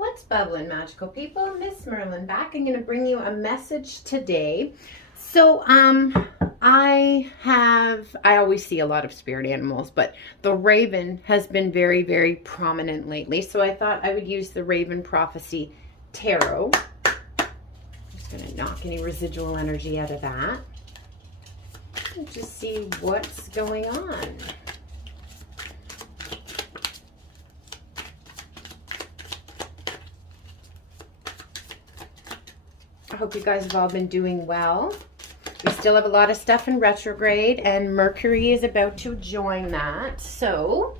What's bubbling, magical people? MsMerlin back. I'm going to bring you a message today. So, I always see a lot of spirit animals, but the raven has been very, very prominent lately. So I thought I would use the Raven Prophecy Tarot. I'm just going to knock any residual energy out of that and just see what's going on. I hope you guys have all been doing well. We still have a lot of stuff in retrograde, and Mercury is about to join that. So,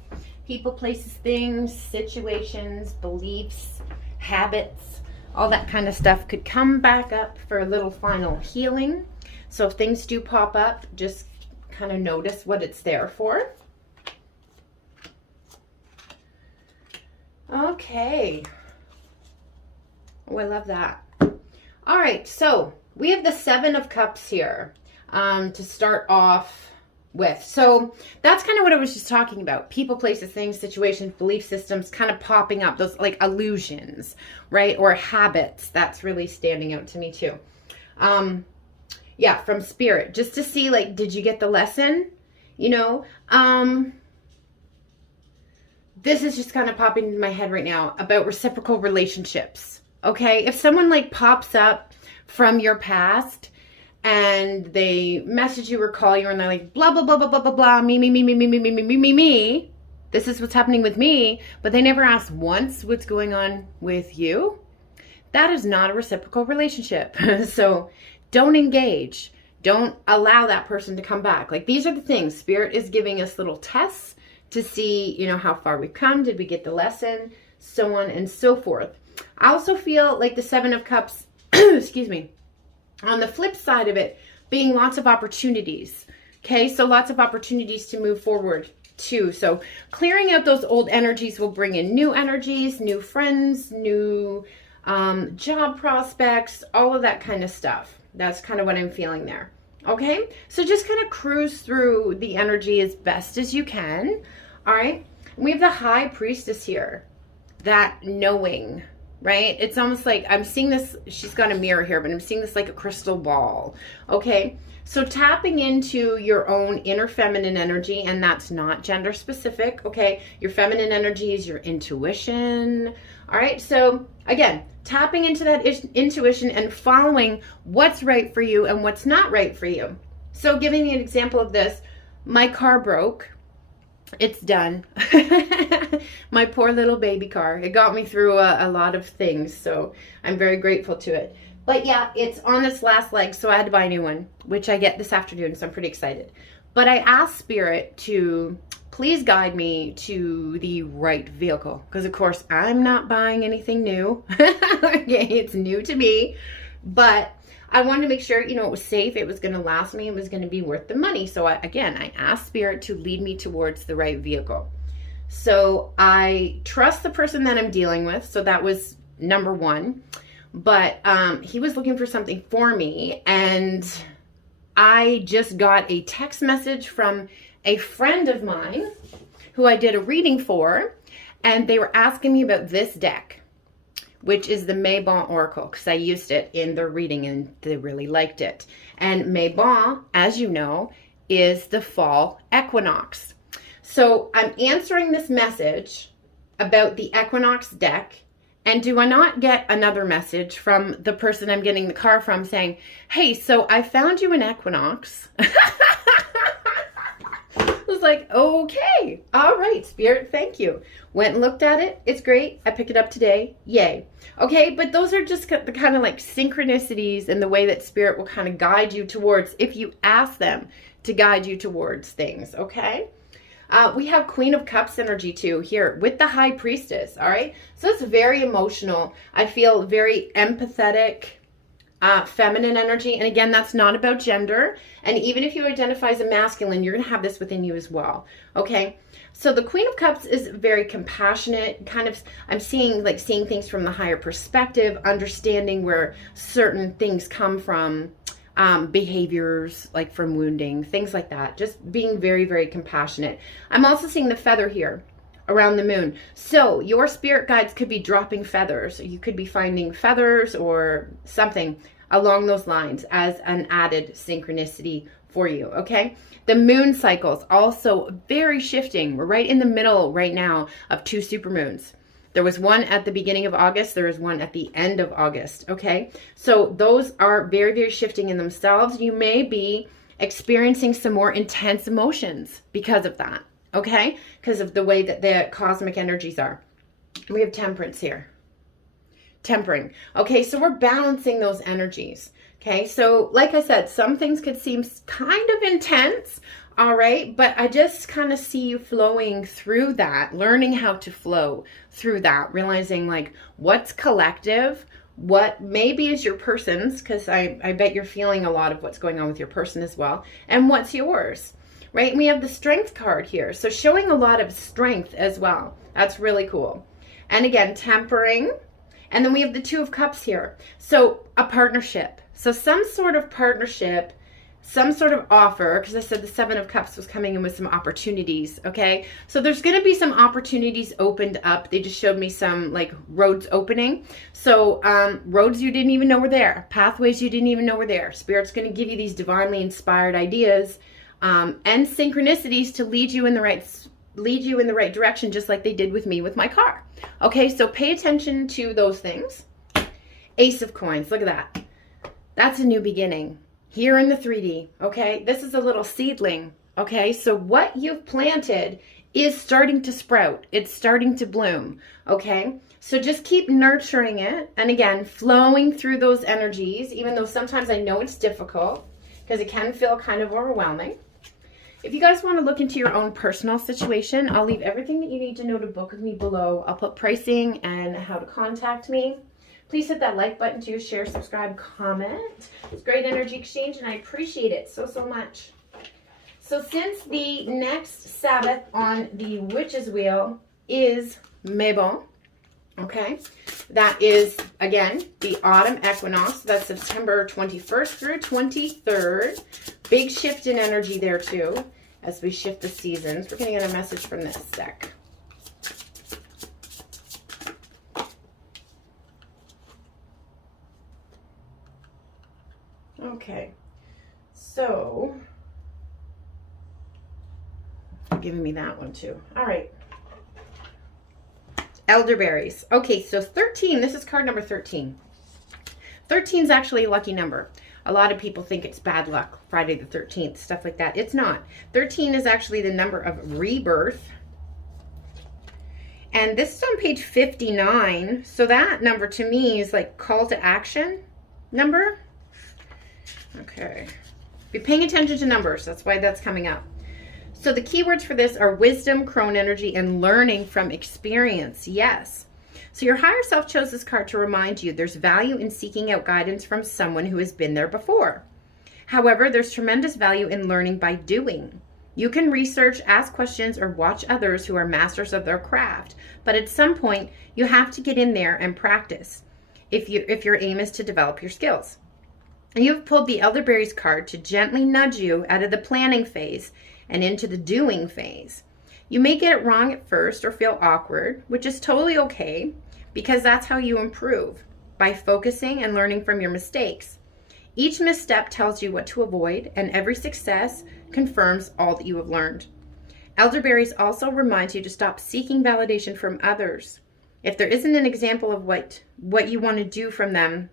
people, places, things, situations, beliefs, habits, all that kind of stuff could come back up for a little final healing. So if things do pop up, just kind of notice what it's there for. Okay. Oh, I love that. All right, so we have the Seven of Cups here to start off with. So that's kind of what I was just talking about. People, places, things, situations, belief systems kind of popping up. Those like illusions, right? Or habits. That's really standing out to me too. Yeah, from Spirit. Just to see, like, did you get the lesson? You know, this is just kind of popping into my head right now about reciprocal relationships. Okay, if someone like pops up from your past and they message you or call you and they're like, blah, blah, blah, blah, blah, blah, blah, me, this is what's happening with me, but they never ask once what's going on with you, that is not a reciprocal relationship. So don't engage. Don't allow that person to come back. Like, these are the things. Spirit is giving us little tests to see, you know, how far we've come. Did we get the lesson? So on and so forth. I also feel like the Seven of Cups, excuse me, on the flip side of it, being lots of opportunities. Okay, so lots of opportunities to move forward too. So clearing out those old energies will bring in new energies, new friends, new job prospects, all of that kind of stuff. That's kind of what I'm feeling there. Okay, so just kind of cruise through the energy as best as you can. All right, we have the High Priestess here, that knowing. Right? It's almost like I'm seeing this, she's got a mirror here, but I'm seeing this like a crystal ball. Okay? So tapping into your own inner feminine energy, and that's not gender specific. Okay? Your feminine energy is your intuition. All right? So again, tapping into that intuition and following what's right for you and what's not right for you. So giving you an example of this, my car broke. It's done. My poor little baby car. It got me through a lot of things, so I'm very grateful to it. But yeah, it's on its last leg, so I had to buy a new one, which I get this afternoon, so I'm pretty excited. But I asked Spirit to please guide me to the right vehicle, because of course I'm not buying anything new. Okay, it's new to me, but I wanted to make sure, you know, it was safe, it was going to last me, it was going to be worth the money. So I asked Spirit to lead me towards the right vehicle. So I trust the person that I'm dealing with. So that was number one. But he was looking for something for me. And I just got a text message from a friend of mine who I did a reading for. And they were asking me about this deck, which is the Mabon Oracle, because I used it in their reading and they really liked it. And Mabon, as you know, is the fall equinox. So I'm answering this message about the equinox deck, and do I not get another message from the person I'm getting the car from saying, hey, so I found you an equinox. I was like, okay, all right, Spirit, thank you. Went and looked at it. It's great. I picked it up today. Yay. Okay, but those are just the kind of like synchronicities and the way that Spirit will kind of guide you towards, if you ask them to guide you towards things, okay? We have Queen of Cups energy too here with the High Priestess, all right? So it's very emotional. I feel very empathetic, feminine energy. And again, that's not about gender. And even if you identify as a masculine, you're going to have this within you as well. Okay. So the Queen of Cups is very compassionate, kind of, I'm seeing things from the higher perspective, understanding where certain things come from, behaviors like from wounding, things like that. Just being very, very compassionate. I'm also seeing the feather here. around the moon. So your spirit guides could be dropping feathers. You could be finding feathers or something along those lines as an added synchronicity for you, okay? The moon cycles also very shifting. We're right in the middle right now of 2 supermoons. There was one at the beginning of August. There was one at the end of August, okay? So those are very, very shifting in themselves. You may be experiencing some more intense emotions because of that, okay? Because of the way that the cosmic energies are. We have temperance here. Tempering. Okay, so we're balancing those energies. Okay, so like I said, some things could seem kind of intense, all right? But I just kind of see you flowing through that, learning how to flow through that, realizing like what's collective, what maybe is your person's, because I bet you're feeling a lot of what's going on with your person as well, and what's yours, right? And we have the strength card here, so showing a lot of strength as well. That's really cool. And again, tempering. And then we have the 2 of Cups here. So a partnership. So some sort of partnership, some sort of offer, because I said the 7 of Cups was coming in with some opportunities, okay? So there's going to be some opportunities opened up. They just showed me some like roads opening. So roads you didn't even know were there. Pathways you didn't even know were there. Spirit's going to give you these divinely inspired ideas and synchronicities to lead you in the right direction, just like they did with me with my car. Okay, so pay attention to those things. Ace of Coins, look at that. That's a new beginning here in the 3D, okay? This is a little seedling, okay? So what you've planted is starting to sprout. It's starting to bloom, okay? So just keep nurturing it. And again, flowing through those energies, even though sometimes I know it's difficult because it can feel kind of overwhelming. If you guys want to look into your own personal situation, I'll leave everything that you need to know to book with me below. I'll put pricing and how to contact me. Please hit that like button too, share, subscribe, comment. It's great energy exchange and I appreciate it so, so much. So since the next Sabbath on the Witch's Wheel is Mabel, okay, that is, again, the autumn equinox. That's September 21st through 23rd. Big shift in energy there too, as we shift the seasons. We're going to get a message from this deck. Okay, so, you're giving me that one too. All right. Elderberries. Okay, so 13, this is card number 13. 13 is actually a lucky number. A lot of people think it's bad luck, Friday the 13th, stuff like that. It's not. 13 is actually the number of rebirth. And this is on page 59. So that number to me is like call to action number. Okay. Be paying attention to numbers. That's why that's coming up. So the keywords for this are wisdom, crone energy, and learning from experience. Yes. So your higher self chose this card to remind you there's value in seeking out guidance from someone who has been there before. However, there's tremendous value in learning by doing. You can research, ask questions, or watch others who are masters of their craft, but at some point, you have to get in there and practice if your aim is to develop your skills. And you've pulled the Elderberries card to gently nudge you out of the planning phase and into the doing phase. You may get it wrong at first or feel awkward, which is totally okay, because that's how you improve, by focusing and learning from your mistakes. Each misstep tells you what to avoid, and every success confirms all that you have learned. Elderberries also reminds you to stop seeking validation from others. If there isn't an example of what you want to do from them,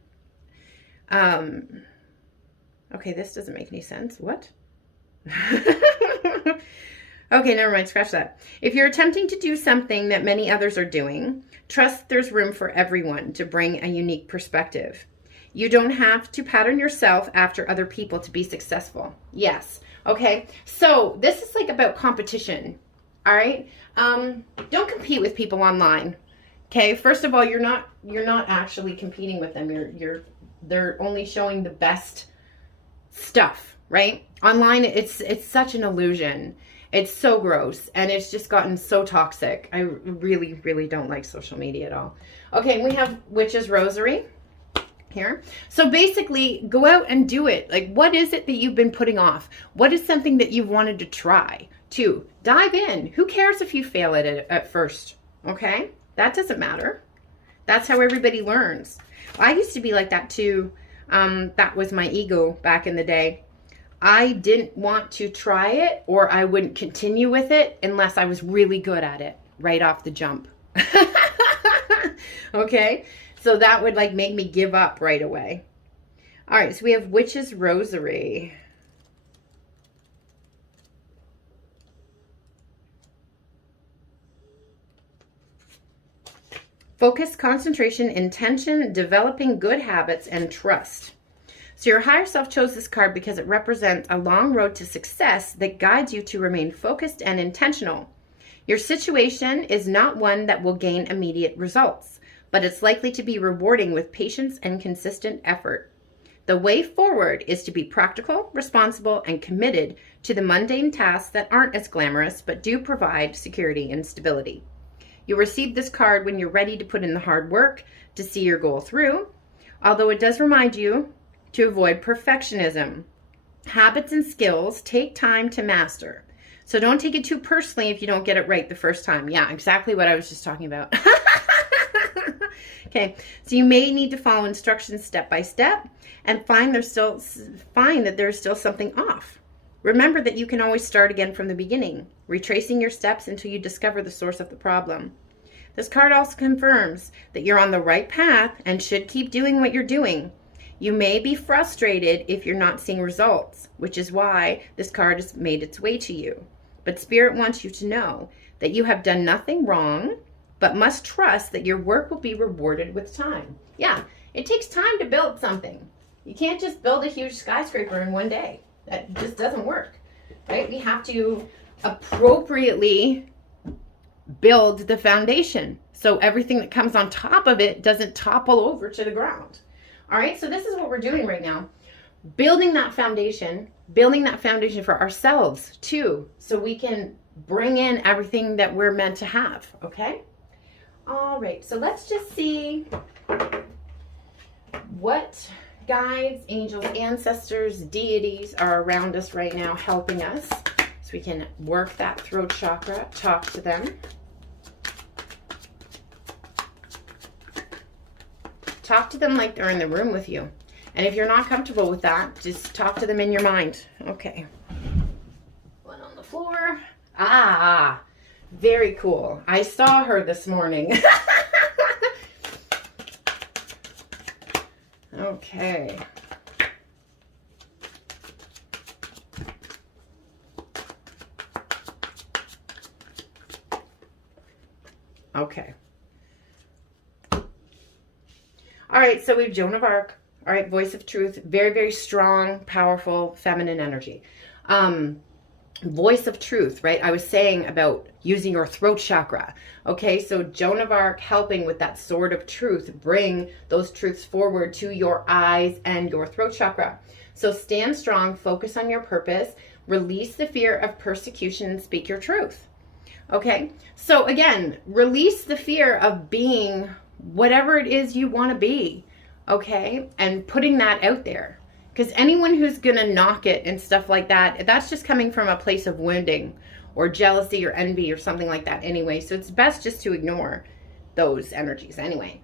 okay, this doesn't make any sense. What? Okay, never mind, scratch that. If you're attempting to do something that many others are doing, trust there's room for everyone to bring a unique perspective. You don't have to pattern yourself after other people to be successful. Yes. Okay, so this is like about competition, all right? Don't compete with people online. Okay, first of all, you're not actually competing with them. They're only showing the best stuff, right? Online, it's such an illusion. It's so gross, and it's just gotten so toxic. I really, really don't like social media at all. Okay, we have Witch's Rosary here. So basically, go out and do it. Like, what is it that you've been putting off? What is something that you've wanted to try? 2, dive in. Who cares if you fail at it at first? Okay? That doesn't matter. That's how everybody learns. I used to be like that too. That was my ego back in the day. I didn't want to try it, or I wouldn't continue with it unless I was really good at it right off the jump. Okay? So that would like make me give up right away. All right, so we have Witch's Rosary. Focus, concentration, intention, developing good habits, and trust. So your higher self chose this card because it represents a long road to success that guides you to remain focused and intentional. Your situation is not one that will gain immediate results, but it's likely to be rewarding with patience and consistent effort. The way forward is to be practical, responsible, and committed to the mundane tasks that aren't as glamorous, but do provide security and stability. You'll receive this card when you're ready to put in the hard work to see your goal through, although it does remind you to avoid perfectionism. Habits and skills take time to master. So don't take it too personally if you don't get it right the first time. Yeah, exactly what I was just talking about. Okay, so you may need to follow instructions step by step and find that there's still something off. Remember that you can always start again from the beginning, retracing your steps until you discover the source of the problem. This card also confirms that you're on the right path and should keep doing what you're doing. You may be frustrated if you're not seeing results, which is why this card has made its way to you. But Spirit wants you to know that you have done nothing wrong, but must trust that your work will be rewarded with time. Yeah, it takes time to build something. You can't just build a huge skyscraper in one day. That just doesn't work, right? We have to appropriately build the foundation so everything that comes on top of it doesn't topple over to the ground. All right, so this is what we're doing right now. Building that foundation for ourselves too, so we can bring in everything that we're meant to have, okay? All right, so let's just see what guides, angels, ancestors, deities are around us right now helping us, so we can work that throat chakra, talk to them. Talk to them like they're in the room with you. And if you're not comfortable with that, just talk to them in your mind. Okay. One on the floor. Ah, very cool. I saw her this morning. Okay. Okay. All right, so we have Joan of Arc. All right, voice of truth. Very, very strong, powerful, feminine energy. Voice of truth, right? I was saying about using your throat chakra. Okay, so Joan of Arc helping with that sword of truth. Bring those truths forward to your eyes and your throat chakra. So stand strong, focus on your purpose, release the fear of persecution, and speak your truth. Okay, so again, release the fear of being whatever it is you want to be, okay? And putting that out there. Because anyone who's going to knock it and stuff like that, that's just coming from a place of wounding or jealousy or envy or something like that anyway. So it's best just to ignore those energies anyway.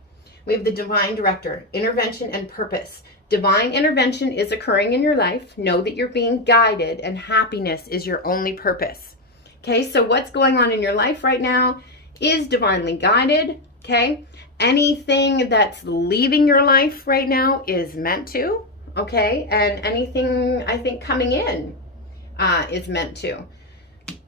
We have the divine director, intervention and purpose. Divine intervention is occurring in your life. Know that you're being guided and happiness is your only purpose. Okay, so what's going on in your life right now is divinely guided, okay? Anything that's leaving your life right now is meant to, okay? And anything, I think, coming in is meant to.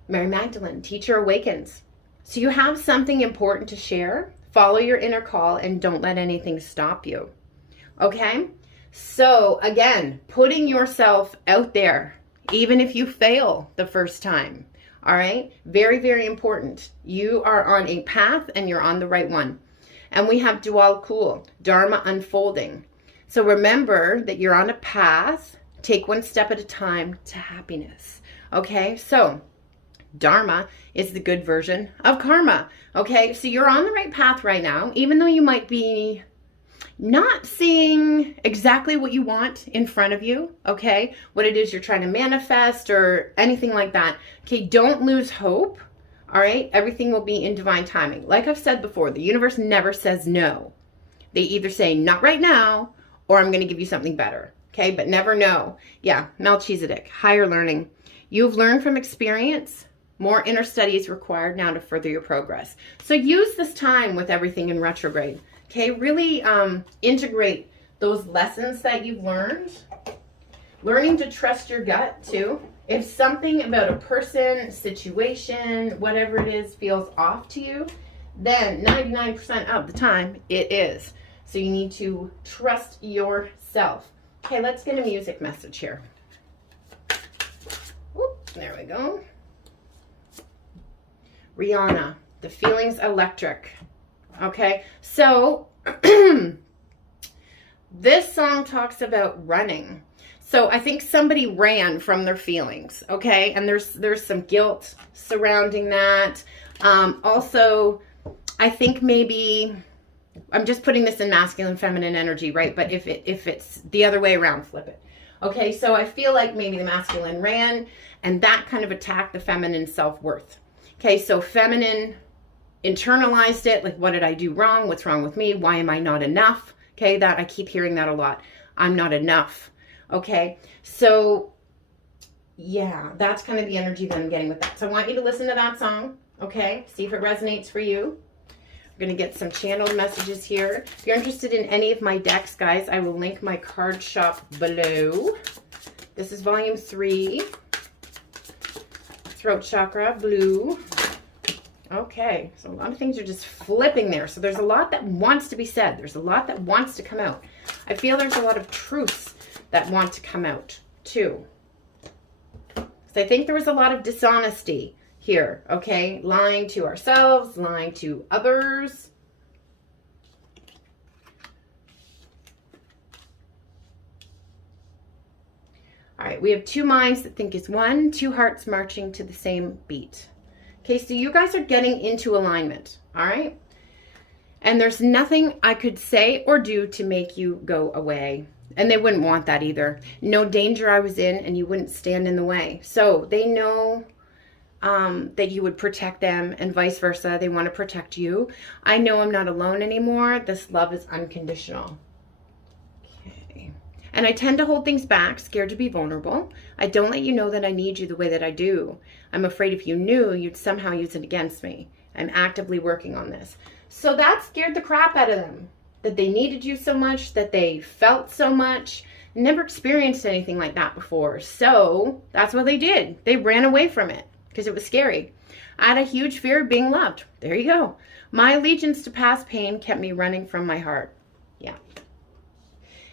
Mary Magdalene, teacher awakens. So you have something important to share. Follow your inner call and don't let anything stop you, okay? So again, putting yourself out there, even if you fail the first time, all right? Very, very important. You are on a path and you're on the right one. And we have Dual Cool, Dharma unfolding. So remember that you're on a path. Take one step at a time to happiness. Okay, so Dharma is the good version of karma. Okay, so you're on the right path right now, even though you might be, not seeing exactly what you want in front of you, okay? What it is you're trying to manifest or anything like that. Okay, don't lose hope, all right? Everything will be in divine timing. Like I've said before, the universe never says no. They either say not right now or I'm going to give you something better, okay? But never no. Yeah, Melchizedek, higher learning. You've learned from experience. More inner study is required now to further your progress. So use this time with everything in retrograde. Okay, really integrate those lessons that you've learned. Learning to trust your gut too. If something about a person, situation, whatever it is feels off to you, then 99% of the time it is. So you need to trust yourself. Okay, let's get a music message here. Whoop, there we go. Rihanna, The Feeling's Electric. Okay, so this song talks about running. So I think somebody ran from their feelings, okay? And there's some guilt surrounding that. Also, I think maybe, I'm just putting this in masculine, feminine energy, right? But if it's the other way around, flip it. Okay, so I feel like maybe the masculine ran and that kind of attacked the feminine self-worth. Okay, so feminine internalized it, like what did I do wrong? What's wrong with me? Why am I not enough? Okay, that I keep hearing that a lot. I'm not enough. Okay, so yeah, that's kind of the energy that I'm getting with that. So I want you to listen to that song, okay? See if it resonates for you. We're going to get some channeled messages here. If you're interested in any of my decks, guys, I will link my card shop below. This is volume 3. Throat chakra, blue. Okay, so a lot of things are just flipping there. So there's a lot that wants to be said. There's a lot that wants to come out. I feel there's a lot of truths that want to come out too. So I think there was a lot of dishonesty here, okay? Lying to ourselves, lying to others. All right, we have two minds that think as one, two hearts marching to the same beat. Okay, so you guys are getting into alignment, all right? And there's nothing I could say or do to make you go away. And they wouldn't want that either. No danger I was in, and you wouldn't stand in the way. So they know that you would protect them, and vice versa. They want to protect you. I know I'm not alone anymore. This love is unconditional. Okay. And I tend to hold things back, scared to be vulnerable. I don't let you know that I need you the way that I do. I'm afraid if you knew, you'd somehow use it against me. I'm actively working on this. So that scared the crap out of them. That they needed you so much, that they felt so much. Never experienced anything like that before. So that's what they did. They ran away from it because it was scary. I had a huge fear of being loved. There you go. My allegiance to past pain kept me running from my heart. Yeah.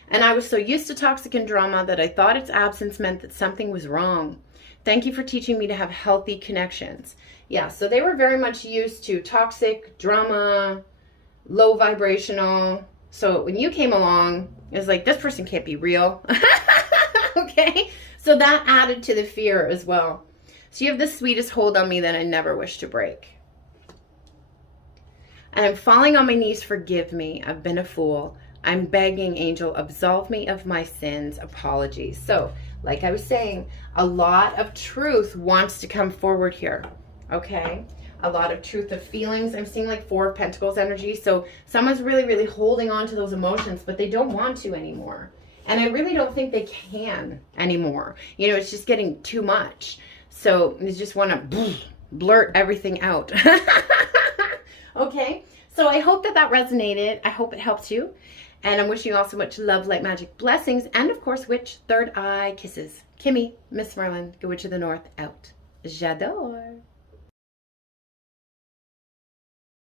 And I was so used to toxic and drama that I thought its absence meant that something was wrong. Thank you for teaching me to have healthy connections. Yeah, so they were very much used to toxic, drama, low vibrational. So when you came along, it was like, this person can't be real. Okay? So that added to the fear as well. So you have the sweetest hold on me that I never wish to break. And I'm falling on my knees, forgive me. I've been a fool. I'm begging, angel, absolve me of my sins. Apologies. So, like I was saying, a lot of truth wants to come forward here. Okay? A lot of truth of feelings. I'm seeing like 4 of Pentacles energy. So someone's really, really holding on to those emotions, but they don't want to anymore. And I really don't think they can anymore. You know, it's just getting too much. So they just want to blurt everything out. Okay? So I hope that resonated. I hope it helped you. And I'm wishing you all so much love, light, magic, blessings, and of course, witch, third eye kisses. Kimmy, MsMerlin, Good Witch of the North, out. J'adore.